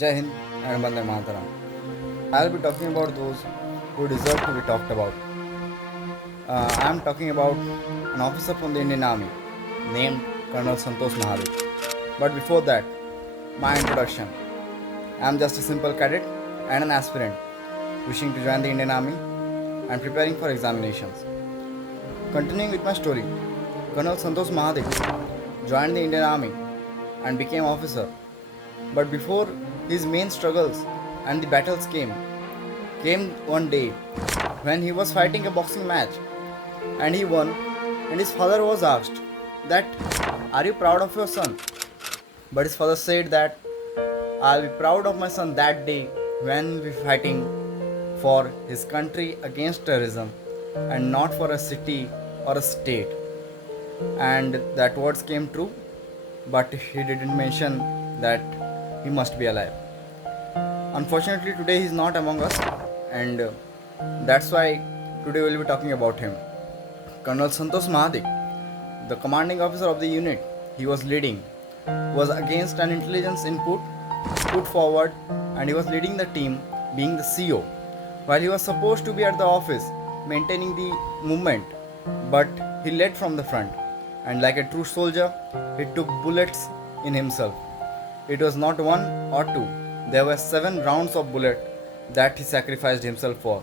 Jai Hind and Vande Mataram. I'll be talking about those who deserve to be talked about. I'm talking about an officer from the Indian Army named Colonel Santosh Mahadik. But before that, my introduction. I'm just a simple cadet and an aspirant wishing to join the Indian Army and preparing for examinations. Continuing with my story, Colonel Santosh Mahadik joined the Indian Army and became officer. But before his main struggles and the battles came one day when he was fighting a boxing match and he won, and his father was asked that, "Are you proud of your son?" But his father said that, "I'll be proud of my son that day when we're fighting for his country against terrorism and not for a city or a state." And that words came true, but he didn't mention that he must be alive. Unfortunately, today he is not among us, and that's why today we'll be talking about him. Colonel Santosh Mahadik, the commanding officer of the unit he was leading, was against an intelligence input put forward, and he was leading the team, being the CO, while he was supposed to be at the office maintaining the movement, but he led from the front, and like a true soldier, he took bullets in himself. It was not one or two, there were 7 rounds of bullet that he sacrificed himself for.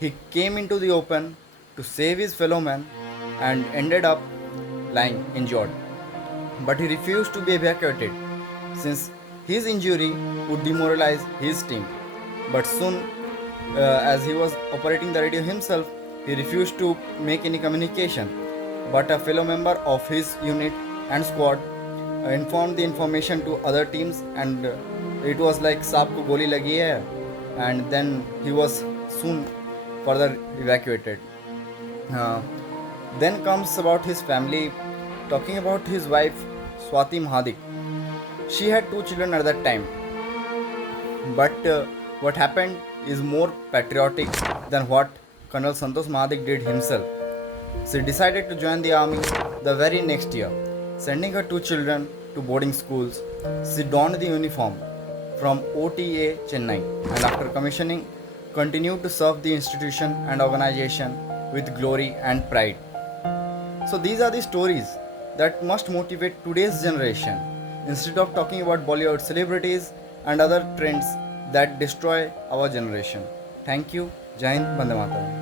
He came into the open to save his fellow man and ended up lying injured. But he refused to be evacuated since his injury would demoralize his team. But soon, as he was operating the radio himself, he refused to make any communication. But a fellow member of his unit and squad informed the information to other teams, and it was like saab ko goli lagi hai, and then he was soon further evacuated. Uh, then comes about his family, talking about his wife Swati Mahadik. She had 2 children at that time, but what happened is more patriotic than what Colonel Santosh Mahadik did himself. She decided to join the army the very next year, sending her 2 children to boarding schools. She donned the uniform from OTA Chennai, and after commissioning, continued to serve the institution and organization with glory and pride. So these are the stories that must motivate today's generation instead of talking about Bollywood celebrities and other trends that destroy our generation. Thank you. Jai Hind, Vande Mataram.